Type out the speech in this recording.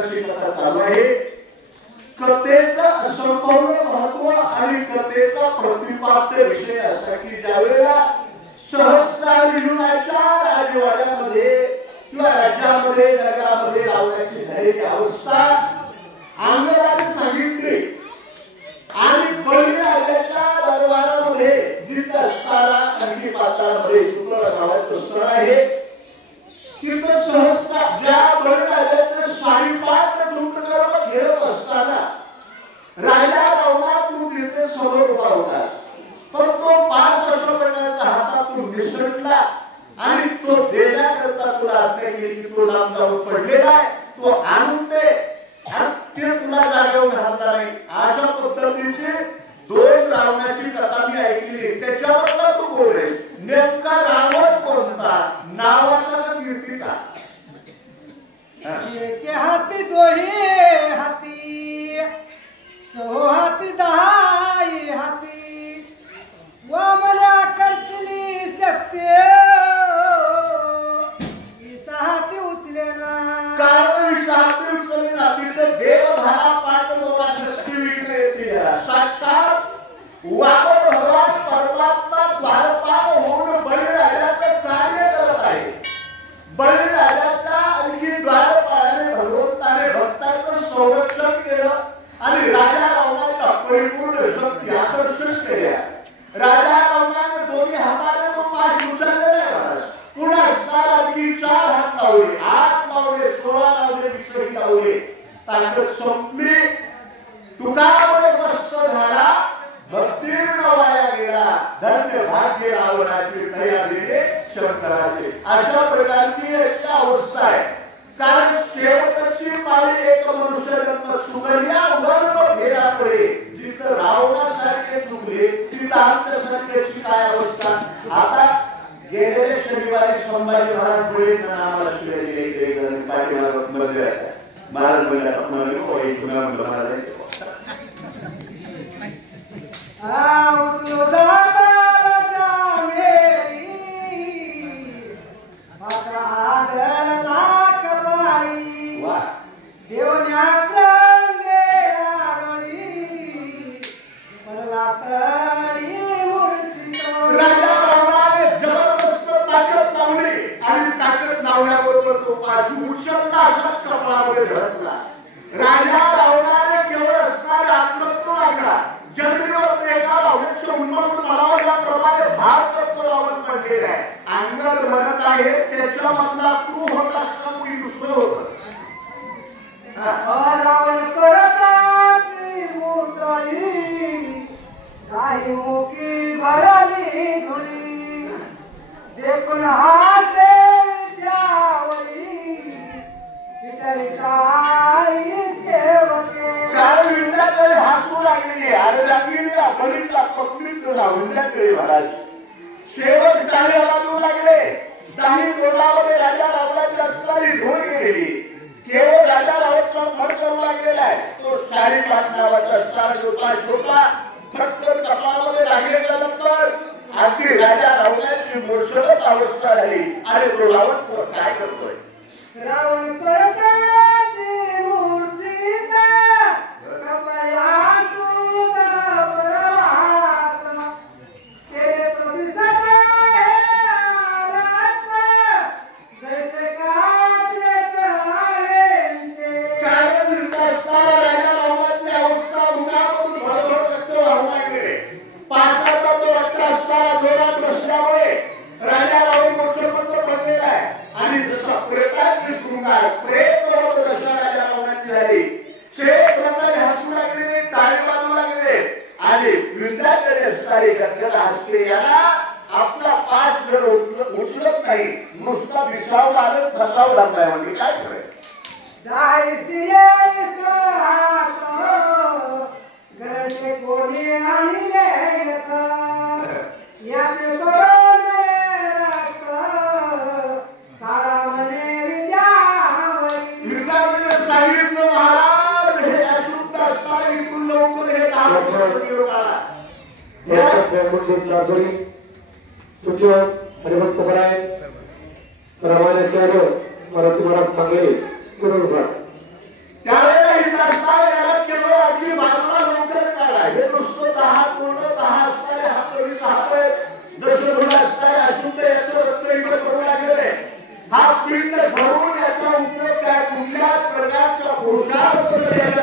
प्रकारची कथा चालू आहे। कथेचं असंपूर्ण महत्व आणि कथेचा प्रतिपाद्य विषय असा की ज्यावेळेला सहस्रार्जुनाच्या राजवाड्यामध्ये किंवा राज्यामध्ये नगरामध्ये लावण्याची झालेली अवस्था अंगदाने सांगितली आणि बळीराजाच्या दरबारामध्ये जिथं असताना आणखी पात्रामध्ये शुक्र नावाचं स्थळ आहे तिथं सहस्त्र ज्या बळीराजाचं साईपात दूतगर्भ खेळत असताना राजा रावणा तू तिथे समोर उभा होता पण तो 5 अश्वगणाचा हातातून निसटला आणि तो देण्याकरता तुला आज्ञा केली की तो नाम जाऊन पडलेला आहे तो आणून दे आणि ते तुला जागेवर घालता नाही अशा पद्धतीची 2 रावणाची कथा मी ऐकली त्याच्यावरला तू बोले नेमका रावण कोणता नावाचा का कीर्तीचा एके हाती दोही हाती सो हाती दहाई हाती वामला करचली सत्य हाती उचले ना कारण शास्त्री उचलले ना तिथे देवधारा पाठमोरा दृष्टी विकले येते साक्षात वामन भगवान परमात्मा द्वारपाल होऊन बळीराजाचं कार्य करत आहे बळीराजाच्या आणखी द्वारपालाने भगवंताने भक्तांचं संरक्षण केलं आणि राजा रावणाच्या परिपूर्ण शक्ती आकर्षित केल्या राजा रावणाने दोन्ही हाताने तो पाश उचललेला आहे पुन्हा आणखी 4 हात लावले 8 लावले 16 लावले 20 लावले ताकद संपली तुकामुळे कष्ट झाला भक्तीर्ण वाया गेला धन्य भाग्य रावणाची तयारीने शंकराचे अशा प्रकारची अशी अवस्था आहे कारण शेवटची पाळी एक मनुष्य जन्म सुकल्या वर्ग फेरापुढे जिथं रावणासारखे चुकले तिथं आमच्यासारख्याची काय अवस्था आता गेलेल्या शनिवारी संभाजी महाराज पुढे नावाला शिवाय दिले पाठीमागं मंदिर आहे महाराज बोलले महाराज राजा रावणाने केवळ असणारे आत्मत्व लागला जमिनीवर एका लावण्याच्या उन्मळून प्रमाणे भाग करतो रावण पडलेला आहे अंगद म्हणत आहे त्याच्या मधला तू होता कोणी दुसरं होत रावण कडकाची मोकळी काही मोकी भरली धुळी देखून हाते त्यावळी विचारी काय सेवके कारण विंध्याकडे हसू लागलेली अरे लागलेली अकलीतला पत्नीच विंध्याकडे महाराज शेवट टाळ्या वाजवू लागले दाही तोंडामध्ये राजा रावणाची असणारी ढोल गेलेली केवळ राजा रावणचा फड करू लागलेला आहे तो शाही पाठ नावाचा असणारा होता छोटा फटकन कपाळामध्ये लागल्यानंतर अगदी राजा रावणाची मोर्शवत अवस्था झाली अरे तो रावण काय करतोय रावण पडताची मूर्तीचा कपया सुता परवाता तेरे प्रतिसत जैसे काटले तळावेंचे कारण असताना राजा रावणाची अवस्था मुखामधून भरभर रक्त वाहू लागले पासाचा तो रक्त असताना जोरात बसल्यामुळे राजा रावण मोर्चेबंद पडलेला आहे आणि जसा प्रेताची शृंगार प्रेत दशा राजा रावणाची झाली शेठ ब्रह्माने हसू लागले टाळी वाजवू लागले आणि वृंदाकडे असणारे गद्गद हसले याला आपला पाच जर उचलत नाही नुसता विसाव लागत बसाव लागलाय म्हणजे काय करायचं जाय स्त्रिये सहासो घरचे कोणी आणले येत याचे पडोले रक्त काळा मने विद्यावळी वृंदावनाने सांगितलं महाराज हे अशुद्ध असणारे इथून लवकर हे काम काढा हरिभक्त पराय रामायणाचार्य मराठी महाराज सांगले कुरुड होतं तर